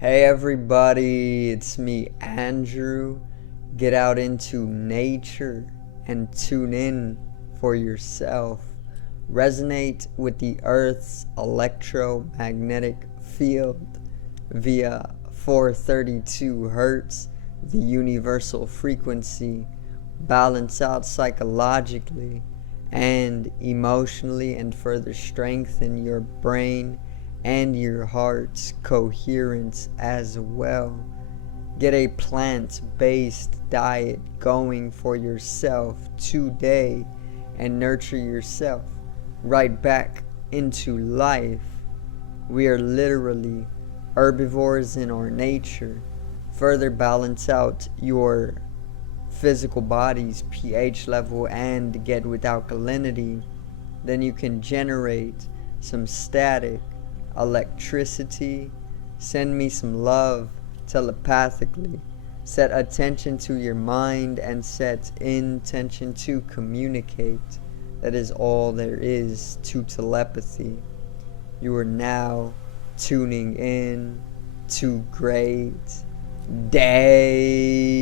Hey everybody, it's me, Andrew. Get out into nature and tune in for yourself. Resonate with the Earth's electromagnetic field via 432 Hertz, the universal frequency. Balance out psychologically and emotionally, and further strengthen your brain and your heart's coherence as well. Get a plant-based diet going for yourself today and nurture yourself right back into life. We are literally herbivores in our nature. Further balance out your physical body's pH level and get with alkalinity, then you can generate some static electricity. Send me some love telepathically. Set attention to your mind and set intention to communicate. That is all there is to telepathy. You are now tuning in to great days.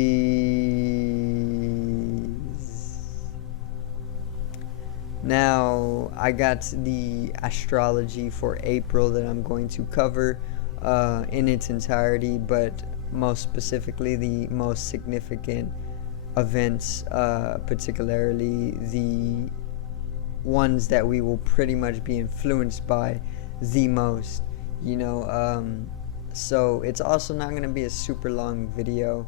Now, I got the astrology for April that I'm going to cover in its entirety, but most specifically the most significant events, particularly the ones that we will pretty much be influenced by the most, so it's also not going to be a super long video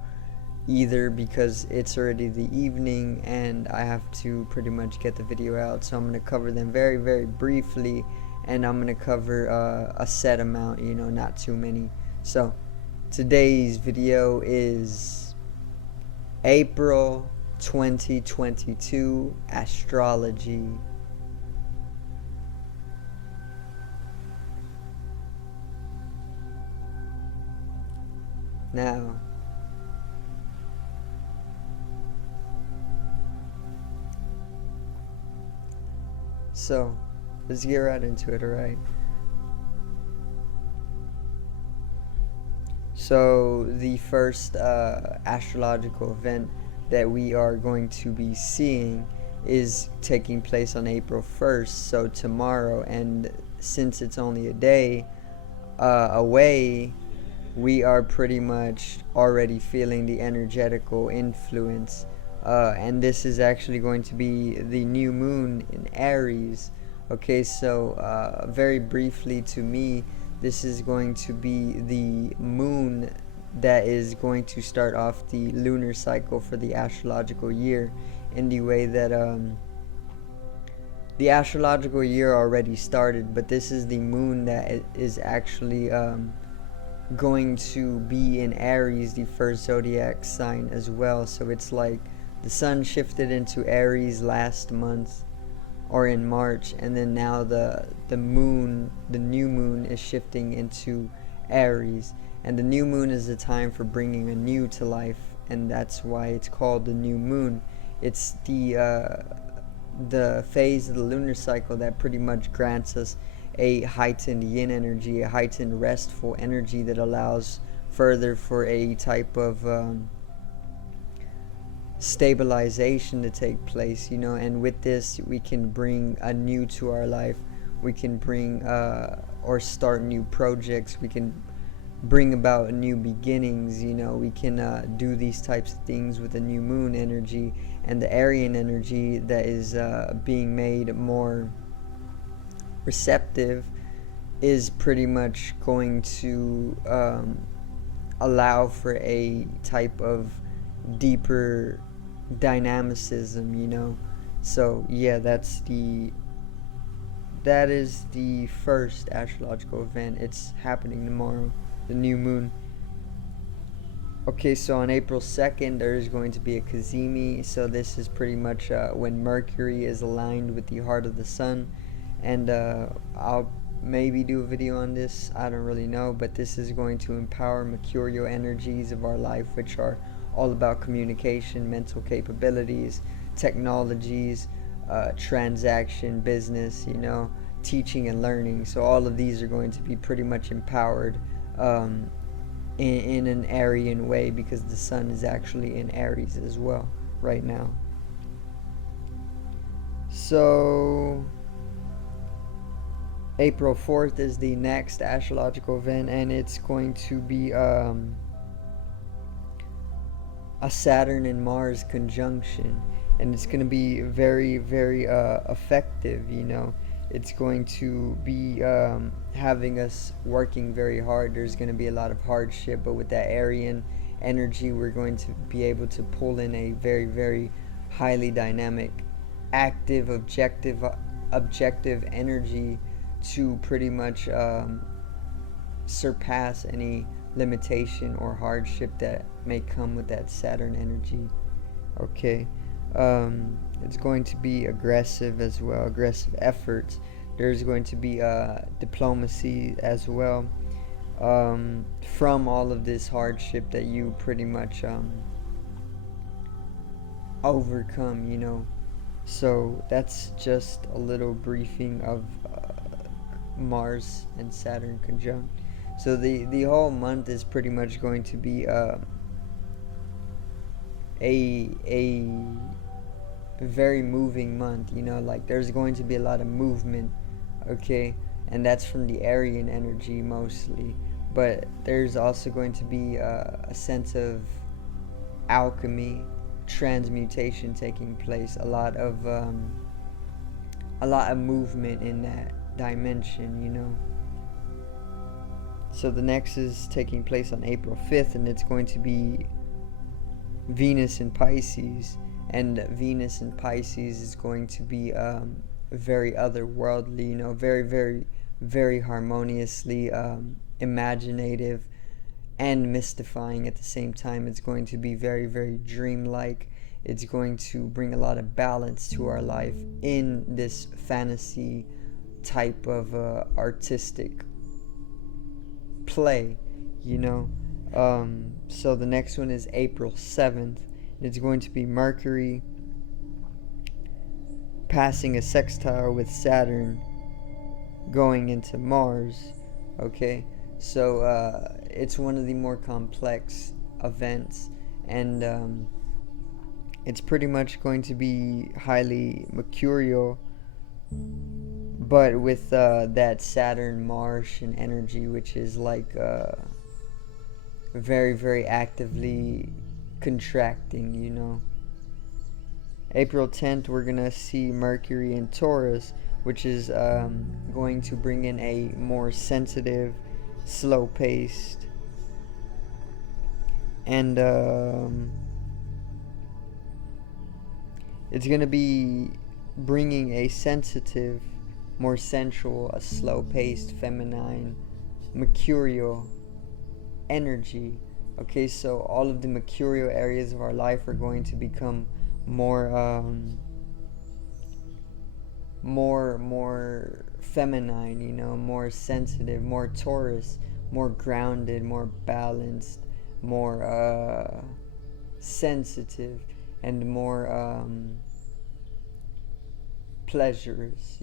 either, because it's already the evening and I have to pretty much get the video out. So I'm going to cover them very, very briefly, and I'm going to cover a set amount, not too many. So today's video is April 2022 astrology. Now, so let's get right into it, alright? So the first astrological event that we are going to be seeing is taking place on April 1st, so tomorrow, and since it's only a day away, we are pretty much already feeling the energetical influence, and this is actually going to be the new moon in Aries. Okay, so very briefly, to me, this is going to be the moon that is going to start off the lunar cycle for the astrological year, in the way that the astrological year already started, but this is the moon that is actually going to be in Aries, the first zodiac sign as well. So it's like the sun shifted into Aries last month, or in March, and then now the new moon is shifting into Aries, and the new moon is the time for bringing a new to life, and that's why it's called the new moon. It's the phase of the lunar cycle that pretty much grants us a heightened yin energy, a heightened restful energy that allows further for a type of stabilization to take place, and with this we can bring a new to our life. We can bring or start new projects. We can bring about new beginnings. We can do these types of things with the new moon energy, and the Aryan energy that is being made more receptive is pretty much going to allow for a type of deeper dynamicism, so yeah, that is the first astrological event. It's happening tomorrow, the new moon. Okay, so on April 2nd there is going to be a Kazemi. So this is pretty much when Mercury is aligned with the heart of the sun, and I'll maybe do a video on this, I don't really know, but this is going to empower mercurial energies of our life, which are all about communication, mental capabilities, technologies, transaction, business, teaching and learning. So all of these are going to be pretty much empowered in an Aryan way, because the sun is actually in Aries as well right now. So April 4th is the next astrological event, and it's going to be a Saturn and Mars conjunction, and it's going to be very, very effective. It's going to be having us working very hard. There's going to be a lot of hardship, but with that Aryan energy, we're going to be able to pull in a very, very highly dynamic, active, objective energy to pretty much surpass any limitation or hardship that may come with that Saturn energy. Okay. It's going to be aggressive as well, aggressive efforts. There's going to be diplomacy as well, from all of this hardship that you pretty much overcome. So that's just a little briefing of Mars and Saturn conjunct. So the whole month is pretty much going to be a very moving month. Like there's going to be a lot of movement, okay, and that's from the Aryan energy mostly, but there's also going to be a sense of alchemy, transmutation taking place, a lot of movement in that dimension. So the next is taking place on April 5th, and it's going to be Venus in Pisces, and Venus in Pisces is going to be very otherworldly, very, very, very harmoniously imaginative and mystifying at the same time. It's going to be very, very dreamlike. It's going to bring a lot of balance to our life in this fantasy type of artistic play. So the next one is April 7th. It's going to be Mercury passing a sextile with Saturn going into Mars. Okay, so it's one of the more complex events, and it's pretty much going to be highly mercurial, but with that Saturn Martian energy, which is like very, very actively contracting. April 10th, we're gonna see Mercury in Taurus, which is going to bring in a more sensitive, slow-paced, and it's gonna be bringing a sensitive, more sensual, a slow-paced, feminine, mercurial energy. Okay, so all of the mercurial areas of our life are going to become more feminine, more sensitive, more Taurus, more grounded, more balanced, more sensitive, and more pleasures.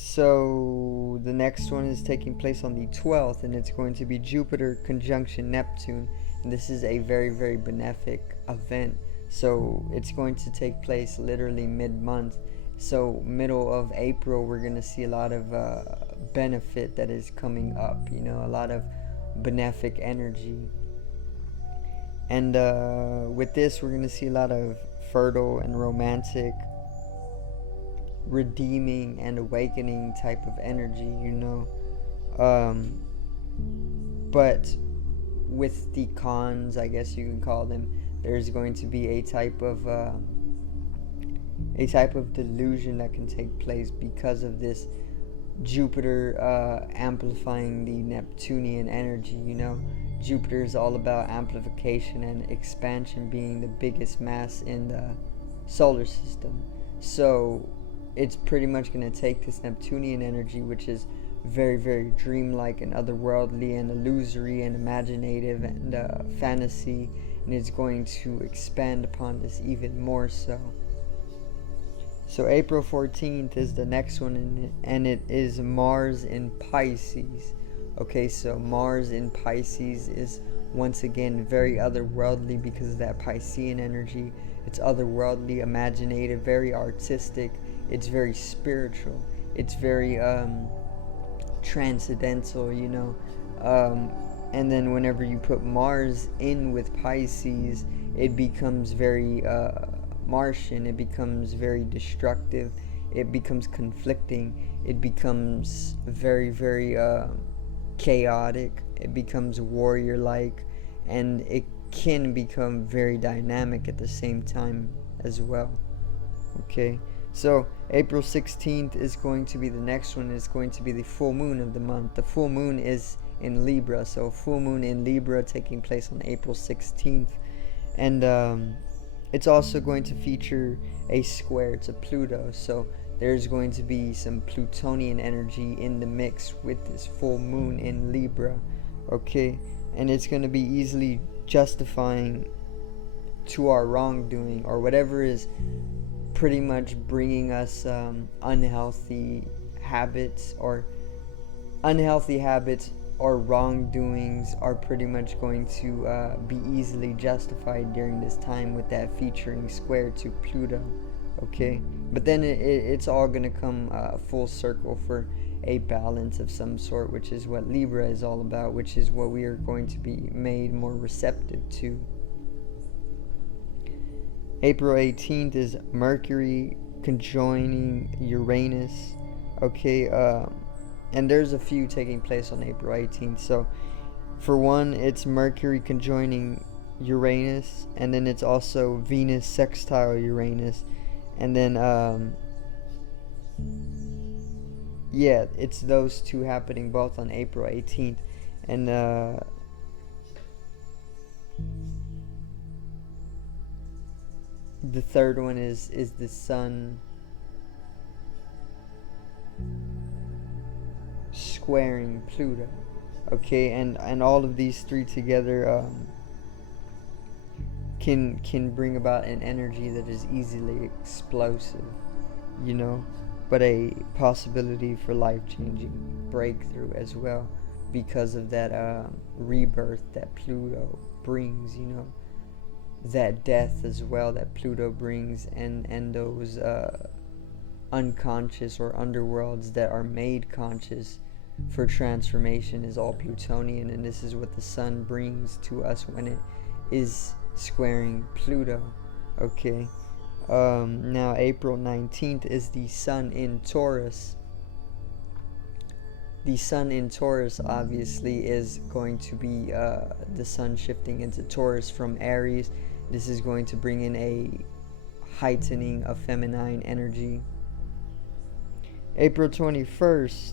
So the next one is taking place on the 12th, and it's going to be Jupiter conjunction Neptune, and this is a very, very benefic event. So it's going to take place literally mid-month. So middle of April, we're going to see a lot of benefit that is coming up, a lot of benefic energy. And with this, we're going to see a lot of fertile and romantic, redeeming and awakening type of energy, but with the cons, I guess you can call them, there's going to be a type of delusion that can take place because of this Jupiter amplifying the Neptunian energy. Jupiter is all about amplification and expansion, being the biggest mass in the solar system. So it's pretty much going to take this Neptunian energy, which is very, very dreamlike and otherworldly and illusory and imaginative and fantasy, and it's going to expand upon this even more so. So April 14th is the next one, and it is Mars in Pisces. Okay, so Mars in Pisces is once again very otherworldly because of that Piscean energy. It's otherworldly, imaginative, very artistic. It's very spiritual. It's very transcendental, you know. And then whenever you put Mars in with Pisces, it becomes very Martian. It becomes very destructive. It becomes conflicting. It becomes very, very chaotic. It becomes warrior-like, and it can become very dynamic at the same time as well. Okay, so April 16th is going to be the next one. Is going to be the full moon of the month. The full moon is in Libra, so full moon in Libra taking place on April 16th, and it's also going to feature a square to Pluto. So there's going to be some Plutonian energy in the mix with this full moon in Libra. Okay, and it's going to be easily justifying to our wrongdoing, or whatever is pretty much bringing us unhealthy habits or wrongdoings are pretty much going to be easily justified during this time with that featuring square to Pluto. Okay, but then it's all going to come full circle for a balance of some sort, which is what Libra is all about, which is what we are going to be made more receptive to. April 18th is Mercury conjoining Uranus. Okay, and there's a few taking place on April 18th. So for one, it's Mercury conjoining Uranus, and then it's also Venus sextile Uranus, and then yeah, it's those two happening both on April 18th. And the third one is the Sun squaring Pluto. Okay, and all of these three together can bring about an energy that is easily explosive, you know, but a possibility for life-changing breakthrough as well, because of that rebirth that Pluto brings, you know, that death as well that Pluto brings, and those unconscious or underworlds that are made conscious for transformation is all Plutonian, and this is what the Sun brings to us when it is squaring Pluto. Okay, now April 19th is the Sun in Taurus. The Sun in Taurus obviously is going to be the Sun shifting into Taurus from Aries. This is going to bring in a heightening of feminine energy. April 21st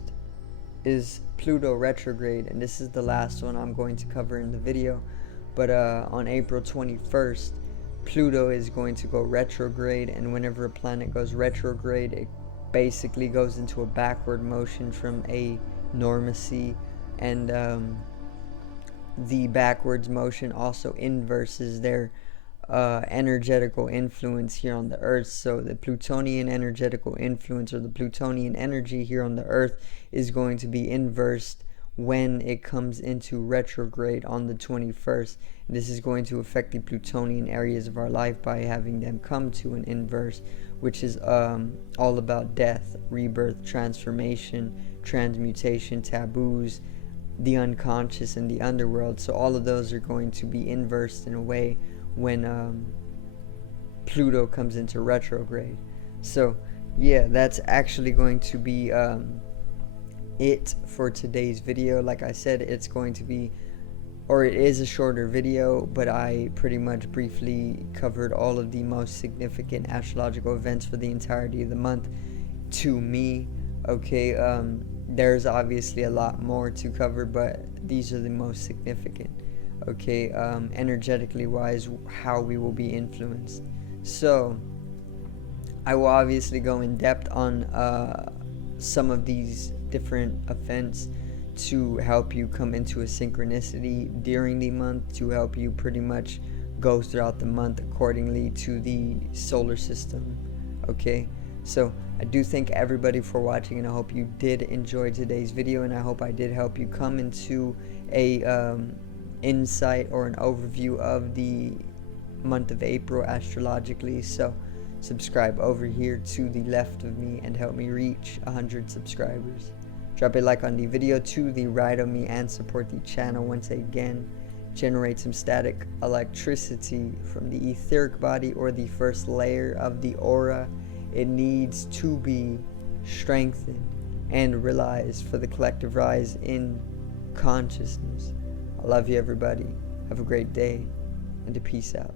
is Pluto retrograde, and this is the last one I'm going to cover in the video. But on April 21st, Pluto is going to go retrograde, and whenever a planet goes retrograde, it basically goes into a backward motion from a normacy, and the backwards motion also inverses their energetical influence here on the earth. So the Plutonian energetical influence, or the Plutonian energy here on the earth, is going to be inversed when it comes into retrograde on the 21st. This is going to affect the Plutonian areas of our life by having them come to an inverse, which is all about death, rebirth, transformation, transmutation, taboos, the unconscious, and the underworld. So all of those are going to be inversed in a way when Pluto comes into retrograde. So yeah, that's actually going to be it for today's video. Like I said, it's going to be, or it is, a shorter video, but I pretty much briefly covered all of the most significant astrological events for the entirety of the month to me. Okay, there's obviously a lot more to cover, but these are the most significant. Okay, energetically wise, how we will be influenced. So I will obviously go in depth on some of these different events to help you come into a synchronicity during the month, to help you pretty much go throughout the month accordingly to the solar system. Okay, So I do thank everybody for watching, and I hope you did enjoy today's video, and I hope I did help you come into a insight or an overview of the month of April astrologically. So subscribe over here to the left of me and help me reach 100 subscribers. Drop a like on the video to the right of me and support the channel once again. Generate some static electricity from the etheric body or the first layer of the aura. It needs to be strengthened and realized for the collective rise in consciousness. I love you, everybody. Have a great day, and a peace out.